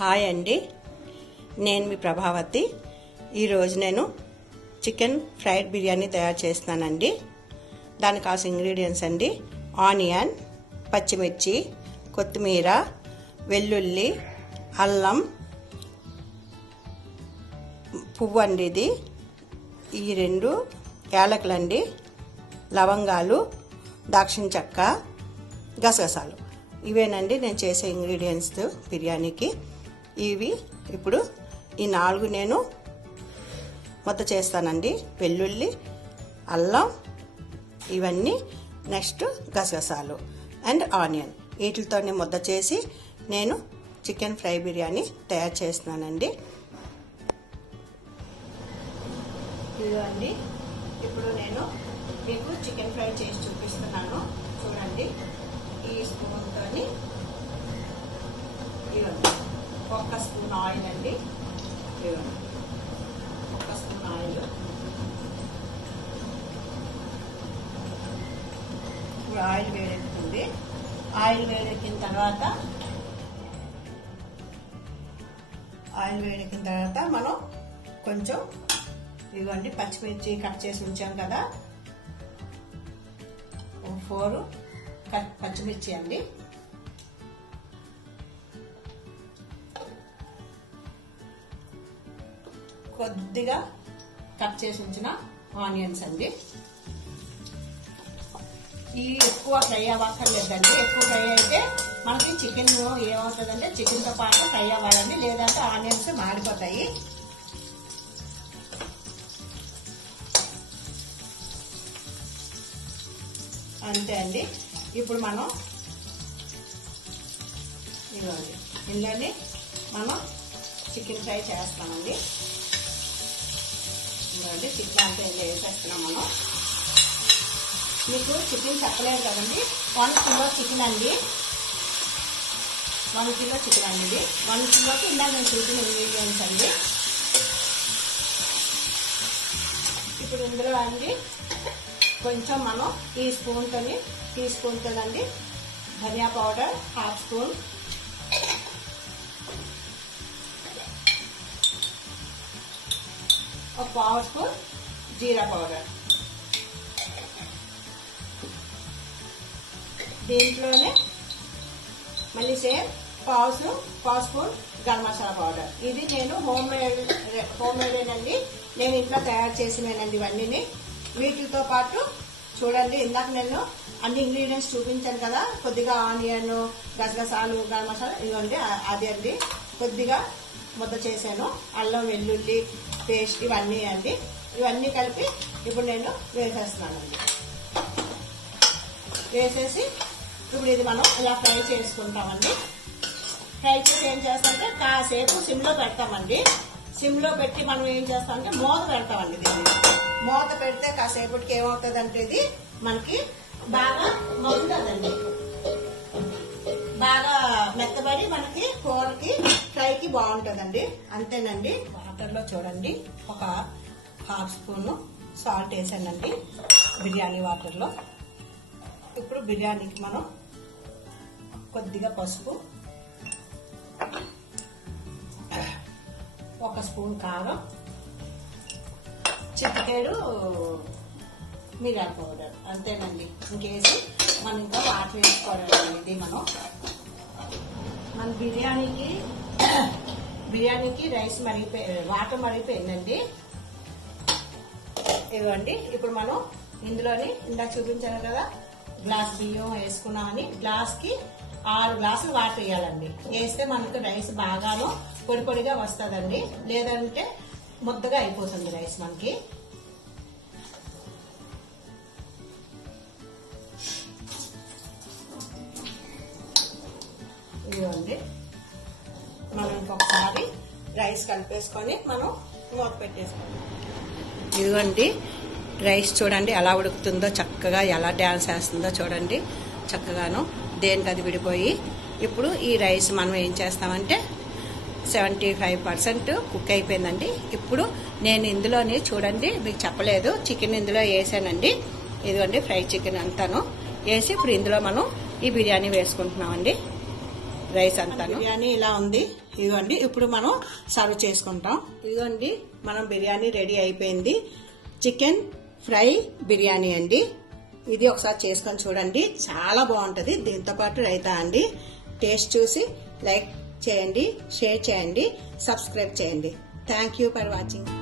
Hi అండి. నేను మీ ప్రభావతి. ఈరోజు నేను చికెన్ ఫ్రైడ్ బిర్యానీ తయారు చేస్తున్నానండి. దానికి కావాల్సిన ఇంగ్రీడియంట్స్ అండి. ఆనియన్ పచ్చిమిర్చి కొత్తిమీర వెల్లుల్లి అల్లం పువ్వు అండి ఇది. ఈ రెండు యాలకులండి లవంగాలు దాక్షిణ చెక్క గసగసాలు. ఇవేనండి నేను చేసే ఇంగ్రీడియంట్స్ బిర్యానీకి. ఇవి ఇప్పుడు ఈ నాలుగు నేను మొత్తం చేస్తానండి. వెల్లుల్లి అల్లం ఇవన్నీ నెక్స్ట్ గసగసాలు అండ్ ఆనియన్. వీటితోనే ముద్ద చేసి నేను చికెన్ ఫ్రై బిర్యానీ తయారు చేస్తున్నానండి. ఇదండి ఇప్పుడు నేను మీకు చికెన్ ఫ్రై చేసి చూపిస్తున్నాను. చూడండి ఈ స్పూన్తో ఇవ్వండి ఒక్క స్పూన్ ఆయిల్ అండి ఒక స్పూన్ ఆయిల్ ఇప్పుడు ఆయిల్ వేడెక్కుతుంది ఆయిల్ వేడెక్కిన తర్వాత ఆయిల్ వేడెక్కిన తర్వాత మనం కొంచెం ఇవ్వండి పచ్చిమిర్చి కట్ చేసి ఉంచాం కదా. ఫోర్ కట్ పచ్చిమిర్చి అండి. కొద్దిగా కట్ చేసి ఉంచిన ఆనియన్స్ అండి. ఈ ఎక్కువ ఫ్రై అవ్వక్కర్లేదండి ఎక్కువ ఫ్రై అయితే మనకి చికెన్ ఏమవుతుందంటే చికెన్తో పాటు ఫ్రై అవ్వాలండి. లేదంటే ఆనియన్స్ మాడిపోతాయి. అంతే అండి. ఇప్పుడు మనం ఇవ్వండి ఇందులోనే మనం చికెన్ ఫ్రై చేస్తామండి. చూడండి చికెన్ అంతా ఇందులో వేసేస్తున్నాం మనం. మీకు చికెన్ చెప్పలేదు కదండి. వన్ కిలో చికెన్ అండి. వన్ కిలో చికెన్ అండి ఇది. వన్ కిలోకి ఇందాక నేను చూసిన ఇంగ్రీడియంట్స్ అండి. ఇప్పుడు ఇందులో అండి కొంచెం మనం టీ స్పూన్తో టీ స్పూన్తో అండి ధనియా పౌడర్ హాఫ్ స్పూన్ పావు స్పూన్ జీరా పౌడర్ దీంట్లోనే మళ్ళీ సేమ్ పావు పావు స్పూన్ గరం మసాలా పౌడర్ ఇది నేను హోమ్ మేడ్ హోమ్ మేడేనండి నేను ఇంట్లో తయారు చేసినానండి ఇవన్నీ వీటితో పాటు చూడండి ఇందాక నేను అన్ని ఇంగ్రీడియంట్స్ చూపించాను కదా. కొద్దిగా ఆనియన్ గసగసాలు గరం మసాలా ఇవ్వండి అది అండి. కొద్దిగా ముద్ద చేశాను. అల్లం వెల్లుల్లి పేస్ట్ ఇవన్నీ అండి. ఇవన్నీ కలిపి ఇప్పుడు నేను వేసేస్తున్నానండి. వేసేసి ఇప్పుడు ఇది మనం ఇలా ఫ్రై చేసుకుంటామండి. ఫ్రై చేసి ఏం చేస్తామంటే కాసేపు సిమ్లో పెడతామండి. సిమ్లో పెట్టి మనం ఏం చేస్తామంటే మూత పెడతామండి దీన్ని. మూత పెడితే కాసేపటికి ఏమవుతుందంటే ఇది మనకి బాగా మగ్గుతుందండి. బాగా మెత్తబడి మనకి కూరకి ఫ్రై బాగుంటుందండి. అంతేనండి. వాటర్లో చూడండి. ఒక హాఫ్ స్పూన్ సాల్ట్ వేసానండి బిర్యానీ వాటర్లో. ఇప్పుడు బిర్యానీకి మనం కొద్దిగా పసుపు ఒక స్పూన్ కారం చిటికేడు మిరియాల పౌడర్. అంతేనండి. ఇంకేసి మనం ఇంకా వాటర్ వేసుకోవడం అనేది మనం మన బిర్యానీకి బిర్యానీకి రైస్ మరిగిపోయి వాటర్ మరిగిపోయిందండి ఇవ్వండి ఇప్పుడు మనం ఇందులోని ఇందాక చూపించాను కదా గ్లాస్ బియ్యం వేసుకున్నామని గ్లాస్కి ఆరు గ్లాసులు వాటర్ వేయాలండి. వేస్తే మనకు రైస్ బాగాను పొడి పొడిగా వస్తుందండి. లేదంటే ముద్దగా అయిపోతుంది రైస్ మనకి. రైస్ కలిపేసుకొని మనం మూత పెట్టేసుకోండి ఇదిగోండి రైస్ చూడండి ఎలా ఉడుకుతుందో చక్కగా ఎలా డ్యాన్స్ వేస్తుందో చూడండి. చక్కగాను దేనికి అది విడిపోయి ఇప్పుడు ఈ రైస్ మనం ఏం చేస్తామంటే సెవెంటీ ఫైవ్ పర్సెంట్ కుక్ అయిపోయిందండి. ఇప్పుడు నేను ఇందులోని చూడండి మీకు చెప్పలేదు చికెన్ ఇందులో వేసానండి. ఇదిగోండి ఫ్రై చికెన్ అంతాను వేసి ఇప్పుడు ఇందులో మనం ఈ బిర్యానీ వేసుకుంటున్నామండి. రైస్ అంతా. బిర్యానీ ఇలా ఉంది. ఇదిగోండి ఇప్పుడు మనం సర్వ్ చేసుకుంటాం. ఇదిగోండి మనం బిర్యానీ రెడీ అయిపోయింది. చికెన్ ఫ్రై బిర్యానీ అండి. ఇది ఒకసారి చేసుకొని చూడండి. చాలా బాగుంటుంది. దీంతో పాటు రైతా అండి. టేస్ట్ చూసి లైక్ చేయండి షేర్ చేయండి సబ్స్క్రైబ్ చేయండి. Thank you for watching.